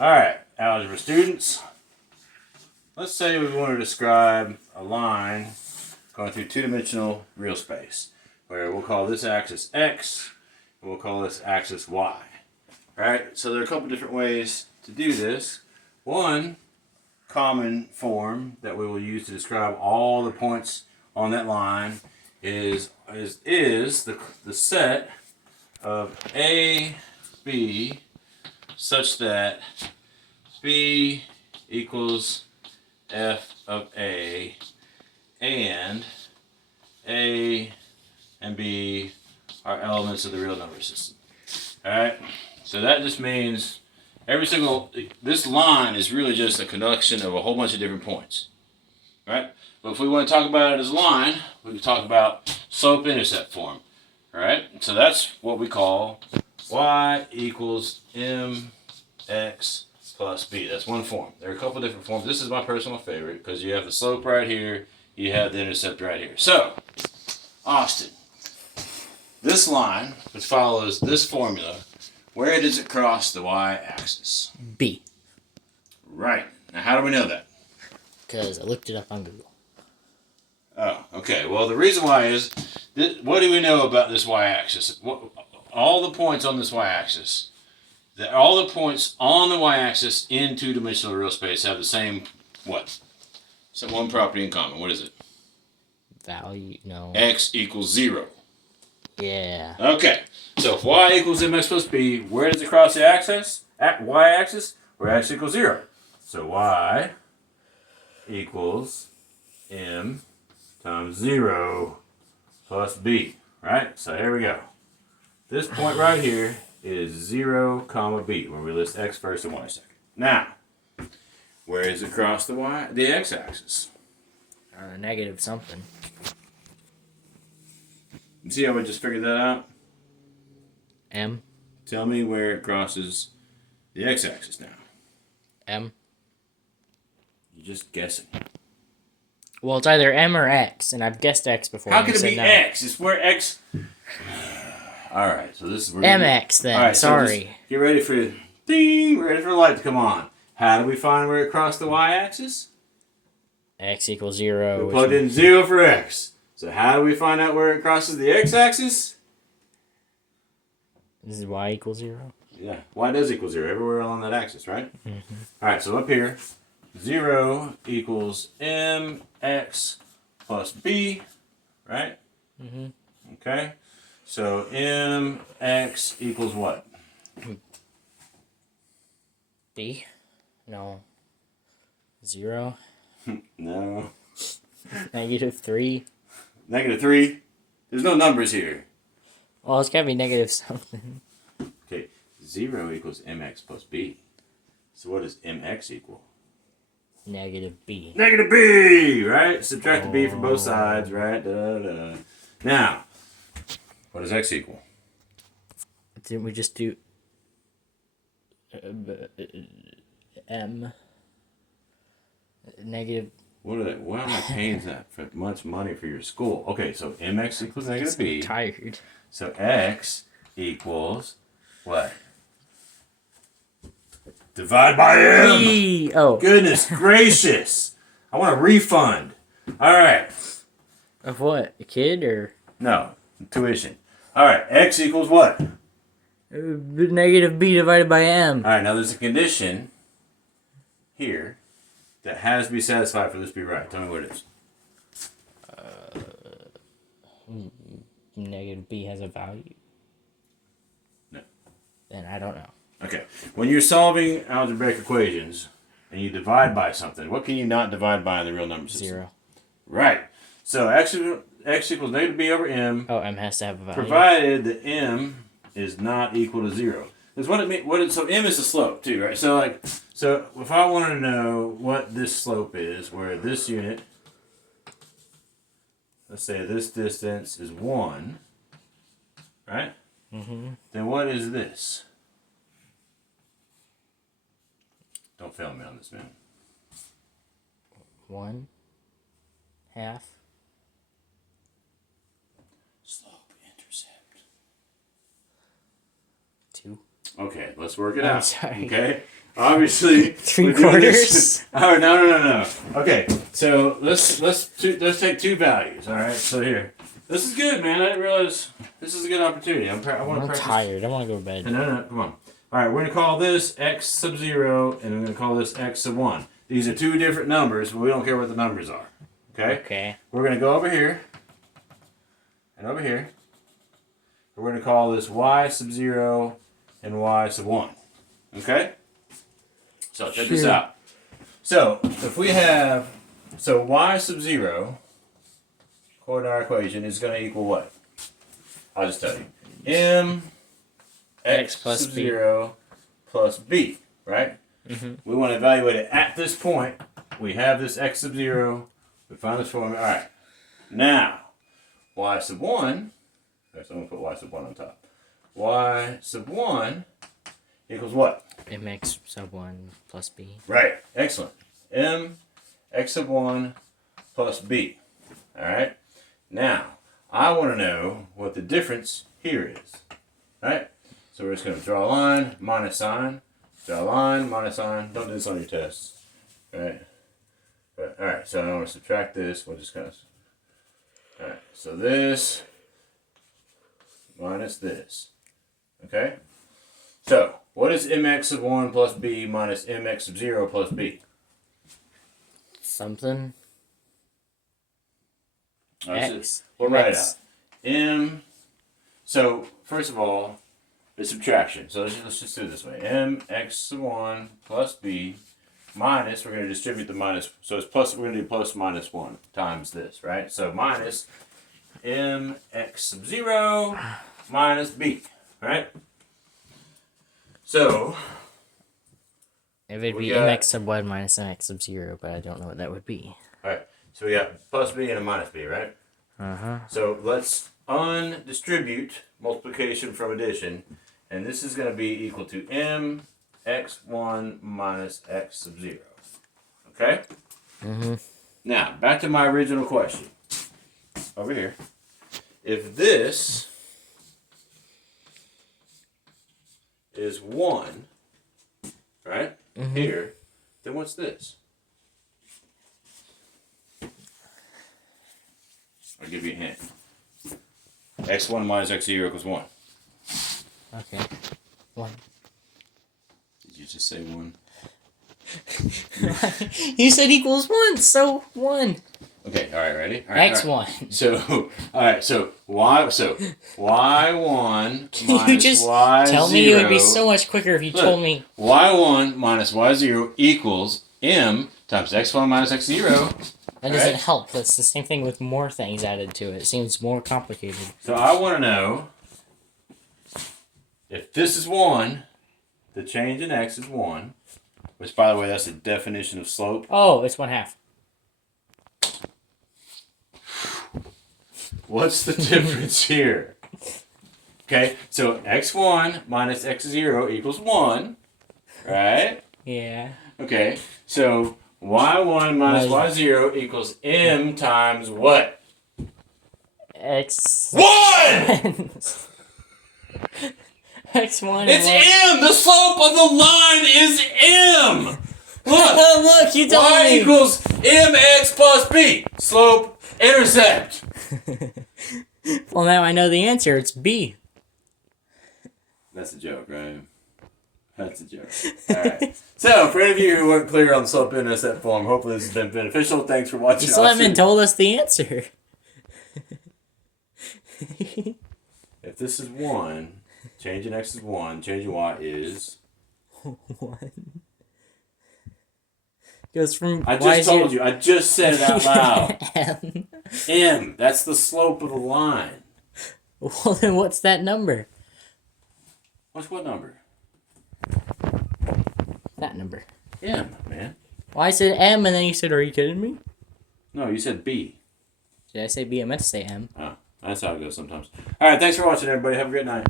Alright, algebra students. Let's say we want to describe a line going through two-dimensional real space, where we'll call this axis X, and we'll call this axis Y. Alright, so there are a couple different ways to do this. One common form that we will use to describe all the points on that line is the set of A, B, such that B equals f of A and A and B are elements of the real number system. Alright? So that just means this line is really just a connection of a whole bunch of different points. Right? But if we want to talk about it as a line, we can talk about slope-intercept form. Alright? So that's what we call y equals mx plus b. That's one form. There are a couple different forms. This is my personal favorite because you have the slope right here, you have the intercept right here. So, Austin, this line, which follows this formula, where does it cross the y-axis? B. Right. Now, how do we know that? Because I looked it up on Google. Oh, okay. Well, the reason why is, what do we know about this y-axis? All the points on this y-axis, all the points on the y-axis in two-dimensional real space have the same, what? Some one property in common. What is it? Value, no. X equals 0. Yeah. Okay. So if y equals mx plus b, where does it cross the axis? At y-axis, where x equals 0. So y equals m times 0 plus b. Right? So here we go. This point right here is 0, comma b, where we list x first and y second. Now, where does it cross the x-axis? Negative something. You see how we just figured that out? M. Tell me where it crosses the x-axis now. M. You're just guessing. Well, it's either M or X, and I've guessed X before. How can it be no. X? It's where X... Alright, so this is... MX then, right, sorry. So get ready for... Ding! Ready for the light to come on. How do we find where it crossed the y-axis? X equals 0. We plugged in 0 for X. So how do we find out where it crosses the x-axis? This is y equals 0? Yeah, y does equal 0 everywhere along that axis, right? Mm-hmm. Alright, so up here, 0 equals mx plus b, right? Mm-hmm. Okay, so mx equals what? B? No. 0? No. Negative 3? Negative 3? There's no numbers here. Well, it's gotta be negative something. Okay, 0 equals mx plus b. So what does mx equal? Negative b. Negative b, right? Subtract the b from both sides, right? Da-da-da. Now, what does x equal? Didn't we just do m? Negative. Why am I paying that for much money for your school? Okay, so mx equals negative b. Tired. So x equals what? Divide by m. B. Oh. Goodness gracious! I want a refund. All right. Of what? A kid or? No, tuition. All right. X equals what? Negative b divided by m. All right. Now there's a condition here that has to be satisfied for this to be right. Tell me what it is. Negative b has a value. No. Then I don't know. Okay. When you're solving algebraic equations and you divide by something, what can you not divide by in the real number system? 0. Right. So x equals negative b over m. Oh, m has to have a value. Provided that m is not equal to 0. Because what it means, so m is the slope too, right? So if I wanted to know what this slope is, where this unit, let's say this distance is 1, right? Mm-hmm. Then what is this? Don't fail me on this, man. 1 half. Slope intercept. 2. Okay, let's work it out. Sorry. Okay? Obviously, Three we're doing quarters? this- Oh, no. Okay, so let's take two values. All right, so here, this is good, man. I didn't realize this is a good opportunity. I want to I'm practice. tired. I want to go to bed. No, come on. All right, we're gonna call this x sub 0, and we're gonna call this x sub 1. These are two different numbers, but we don't care what the numbers are. Okay. Okay. We're gonna go over here and over here. We're gonna call this y sub 0 and y sub 1. Okay. So check this out. So if we have, so y sub 0, according to our equation, is going to equal what? I'll just tell you. M x plus sub b. 0 plus b, right? Mm-hmm. We want to evaluate it at this point. We have this x sub 0. We find this formula. All right. Now, y sub 1, so I'm going to put y sub 1 on top. Y sub 1 equals what? Mx sub 1 plus b. Right. Excellent. M x sub 1 plus b. All right. Now, I want to know what the difference here is. All right. So we're just going to draw a line, minus sign. Draw a line, minus sign. Don't do this on your tests. All right. But, all right. So I want to subtract this. We'll just kind of. All right. So this minus this. Okay. So, what is mx sub 1 plus b minus mx sub 0 plus b? Something. X. We'll write it out. M. So, first of all, the subtraction. So, let's just do it this way. mx sub 1 plus b minus, we're going to distribute the minus. So, it's plus, we're going to do plus minus 1 times this, right? So, minus mx sub 0 minus b, right? So, It would be got- mx sub 1 minus mx sub 0, but I don't know what that would be. alright, so we got plus b and a minus b, right? Uh-huh. So let's undistribute multiplication from addition, and this is going to be equal to m x1 minus x sub 0. Okay? Mm-hmm. Now, back to my original question. Over here. If this is 1, right? Mhm. Here, then what's this? I'll give you a hint. x1 minus x0 equals 1. Okay. 1. Did you just say 1? You said equals 1, so 1. Okay, alright, ready? All right, X1. all right. So, alright, so y1 Can you minus just y0. tell me? It would be so much quicker if you Look. told me. y1 minus y0 equals m times x1 minus x0. That doesn't Right. help. That's the same thing with more things added to it. It seems more complicated. So I want to know if this is 1, the change in x is 1, which, by the way, that's the definition of slope. Oh, it's 1/2. What's the difference here? Okay, so x1 minus x0 equals 1, right? Yeah. Okay, so y1 minus y0 equals m times what? X. 1! X1. It's m! The slope of the line is m! Look! Look, you told Y me. equals mx plus b. Slope, intercept. Well, now I know the answer. It's B. That's a joke, right? That's a joke. Alright. So, for any of you who weren't clear on the slope intercept form, hopefully this has been beneficial. Thanks for watching. You still haven't told us the answer. If this is 1, changing x is 1, changing y is... 1. Goes from I just told you. I just said it out loud. M. M. That's the slope of the line. Well, then what's that number? What's what number? That number. M, man. Well, I said M, and then you said, "Are you kidding me?" No, you said B. Did I say B? I meant to say M. Oh, that's how it goes sometimes. All right, thanks for watching, everybody. Have a great night.